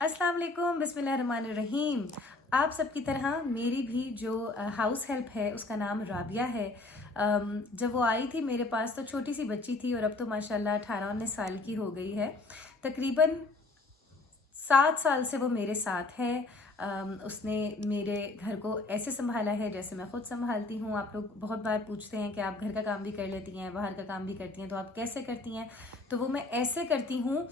अस्सलाम वालेकुम, बिस्मिल्लाहिर्रहमानिर्रहीम। आप सबकी तरह मेरी भी जो हाउस हेल्प है उसका नाम राबिया है। जब वो आई थी मेरे पास तो छोटी सी बच्ची थी और अब तो माशाल्लाह 18-19 साल की हो गई है। तकरीबन 7 साल से वो मेरे साथ है। उसने मेरे घर को ऐसे संभाला है जैसे मैं खुद संभालती हूँ। आप लोग बहुत बार पूछते हैं कि आप घर का काम भी कर लेती हैं, बाहर का काम भी करती हैं, तो आप कैसे करती हैं? तो वो मैं ऐसे करती हूँ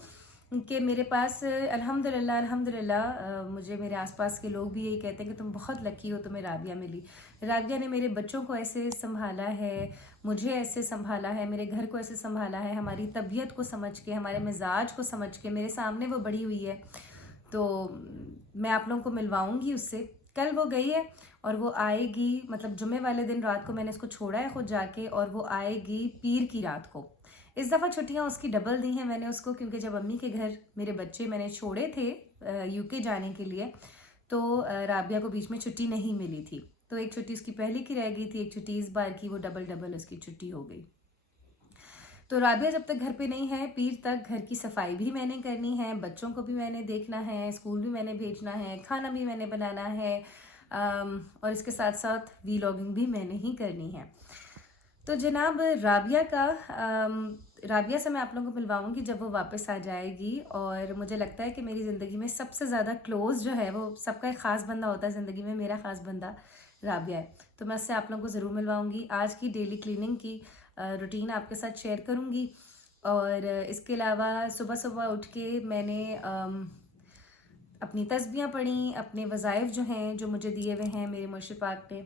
कि मेरे पास अल्हम्दुलिल्लाह अल्हम्दुलिल्लाह मुझे मेरे आसपास के लोग भी यही कहते हैं कि तुम बहुत लकी हो, तुम्हें राबिया मिली। राबिया ने मेरे बच्चों को ऐसे संभाला है, मुझे ऐसे संभाला है, मेरे घर को ऐसे संभाला है, हमारी तबीयत को समझ के, हमारे मिजाज को समझ के मेरे सामने वो बड़ी हुई है। तो मैं आप लोगों को मिलवाऊंगी उससे। कल वो गई है और वो आएगी, मतलब जुम्मे वाले दिन रात को मैंने इसको छोड़ा है खुद जाके, और वो आएगी पीर की रात को। इस दफ़ा छुट्टियां उसकी डबल दी हैं मैंने उसको, क्योंकि जब अम्मी के घर मेरे बच्चे मैंने छोड़े थे यूके जाने के लिए, तो राबिया को बीच में छुट्टी नहीं मिली थी। तो एक छुट्टी उसकी पहले की रह गई थी, एक छुट्टी इस बार की, वो डबल डबल उसकी छुट्टी हो गई। तो राबिया जब तक घर पे नहीं है, पीर तक घर की सफाई भी मैंने करनी है, बच्चों को भी मैंने देखना है, स्कूल भी मैंने भेजना है, खाना भी मैंने बनाना है, और इसके साथ साथ वीलॉगिंग भी मैंने ही करनी है। तो जनाब राबिया का राबिया से मैं आप लोगों को मिलवाऊंगी जब वो वापस आ जाएगी। और मुझे लगता है कि मेरी ज़िंदगी में सबसे ज़्यादा क्लोज जो है, वो सबका एक ख़ास बंदा होता है ज़िंदगी में, मेरा ख़ास बंदा राबिया है। तो मैं उससे आप लोगों को ज़रूर मिलवाऊंगी। आज की डेली क्लीनिंग की रूटीन आपके साथ शेयर करूंगी। और इसके अलावा सुबह सुबह उठ के मैंने अपनी तस्बीहां पढ़ी, अपने वज़ाइफ जो हैं जो मुझे दिए हुए हैं मेरे मुर्शिद पाक ने,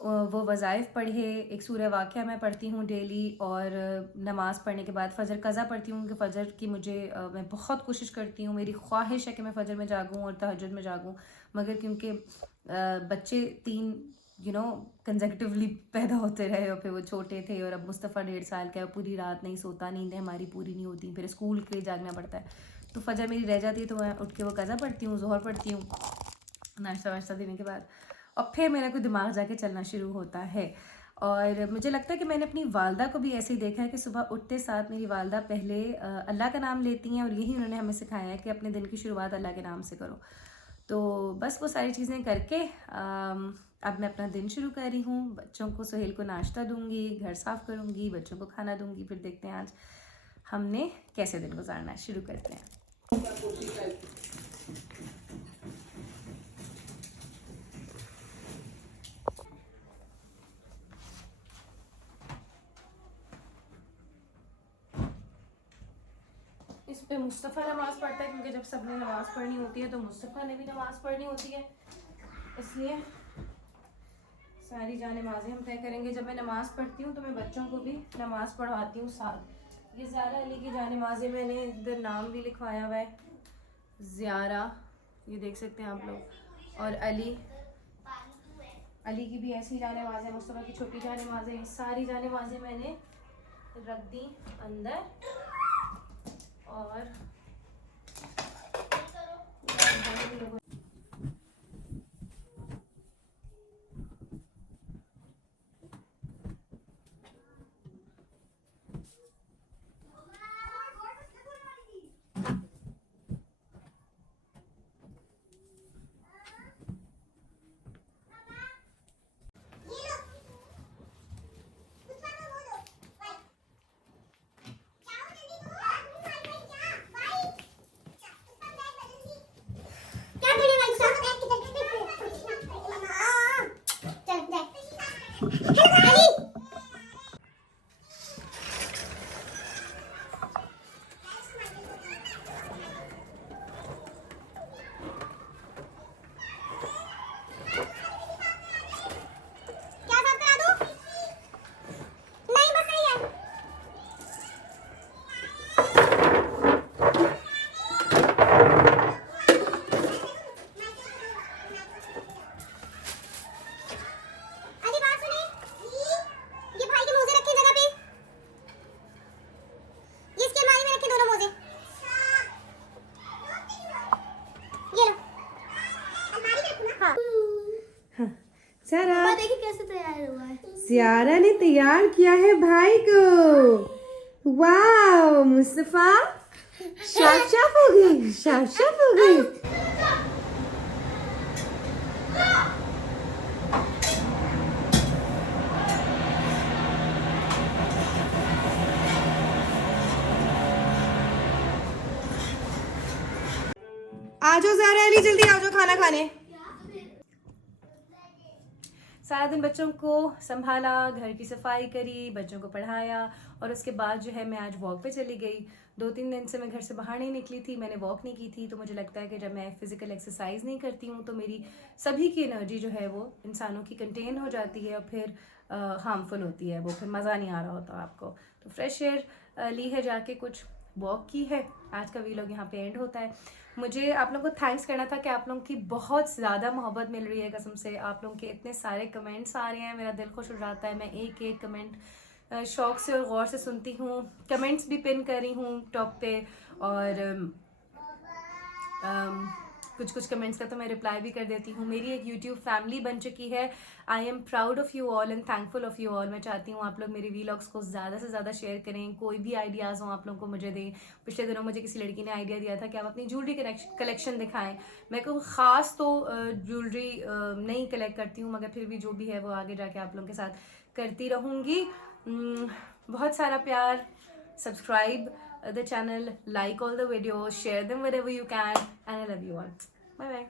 वो वज़ाइफ पढ़े। एक सूरह वाक़िया मैं पढ़ती हूँ डेली, और नमाज़ पढ़ने के बाद फ़जर कज़ा पढ़ती हूँ कि फ़जर की मैं बहुत कोशिश करती हूँ, मेरी ख्वाहिश है कि मैं फ़जर में जागूँ और तहज्जुद में जागूँ, मगर क्योंकि बच्चे 3 कंसेक्यूटिवली पैदा होते रहे और फिर वो छोटे थे, और अब मुस्तफ़ा 1.5 साल का है, पूरी रात नहीं सोता, नींदें हमारी पूरी नहीं होती, फिर स्कूल के लिए जागना पड़ता है, तो फ़जर मेरी रह जाती है, तो मैं उठ के वो कज़ा पढ़ती हूँ, ज़ोहर पढ़ती हूँ नाश्ता वाश्ता देने के बाद, और फिर मेरा कोई दिमाग जाके चलना शुरू होता है। और मुझे लगता है कि मैंने अपनी वालदा को भी ऐसे ही देखा है कि सुबह उठते साथ मेरी वालदा पहले अल्लाह का नाम लेती हैं, और यही उन्होंने हमें सिखाया है कि अपने दिन की शुरुआत अल्लाह के नाम से करो। तो बस वो सारी चीज़ें करके अब मैं अपना दिन शुरू कर रही हूँ। बच्चों को, सुहेल को नाश्ता दूंगी, घर साफ़ करूँगी, बच्चों को खाना दूंगी, फिर देखते हैं आज हमने कैसे दिन गुजारना है। शुरू करते हैं। इस पे मुस्तफ़ा नमाज़ पढ़ता है, क्योंकि जब सबने नमाज़ पढ़नी होती है तो मुस्तफ़ा ने भी नमाज़ पढ़नी होती है, इसलिए सारी जान नमाज़ें हम तय करेंगे। जब मैं नमाज़ पढ़ती हूँ तो मैं बच्चों को भी नमाज़ पढ़वाती हूँ साथ। ये ज़ारा अली की जान नमाज़ें, मैंने इधर नाम भी लिखवाया हुआ है, ज़ियारा, ये देख सकते हैं आप लोग, और अली की भी ऐसी जान नमाज़ें, मुस्तफ़ा की छोटी जान नमाज़ें, सारी जान नमाज़ें मैंने रख दी अंदर। और ज़रा देखिए कैसे तैयार हुआ है। ज़ियारा ने तैयार किया है भाई को। वाह मुस्तफ़ा, शाफ शाफ हो गई, शाफ शाफ हो गई। आ जाओ ज़ारा अली, जल्दी आ जाओ खाना खाने। सारा दिन बच्चों को संभाला, घर की सफाई करी, बच्चों को पढ़ाया और उसके बाद जो है मैं आज वॉक पे चली गई। 2-3 दिन से मैं घर से बाहर नहीं निकली थी, मैंने वॉक नहीं की थी। तो मुझे लगता है कि जब मैं फिजिकल एक्सरसाइज नहीं करती हूँ तो मेरी सभी की एनर्जी जो है वो इंसानों की कंटेन हो जाती है और फिर हार्मफुल होती है वो, फिर मज़ा नहीं आ रहा होता आपको। तो फ्रेश एयर ली है, जाके कुछ वॉक की है। आज का वीलॉग यहाँ पे एंड होता है। मुझे आप लोगों को थैंक्स करना था कि आप लोगों की बहुत ज़्यादा मोहब्बत मिल रही है, कसम से। आप लोगों के इतने सारे कमेंट्स आ रहे हैं, मेरा दिल खुश हो जाता है। मैं एक एक कमेंट शौक से और गौर से सुनती हूँ, कमेंट्स भी पिन कर रही हूँ टॉप पे, और कुछ कुछ कमेंट्स का तो मैं रिप्लाई भी कर देती हूँ। मेरी एक यूट्यूब फैमिली बन चुकी है। I am proud of you all and thankful of you all. मैं चाहती हूँ आप लोग मेरे वीलॉग्स को ज़्यादा से ज़्यादा शेयर करें, कोई भी आइडियाज़ हो आप लोगों को मुझे दें। पिछले दिनों मुझे किसी लड़की ने आइडिया दिया था कि आप अपनी ज्वेलरी कलेक्शन दिखाएं। मैं कोई ख़ास तो ज्वेलरी नहीं कलेक्ट करती हूँ, मगर फिर भी जो भी है वो आगे जाके आप लोगों के साथ करती रहूँगी। बहुत सारा प्यार, subscribe the channel, like all the videos, share them wherever you can, and I love you all. Bye bye.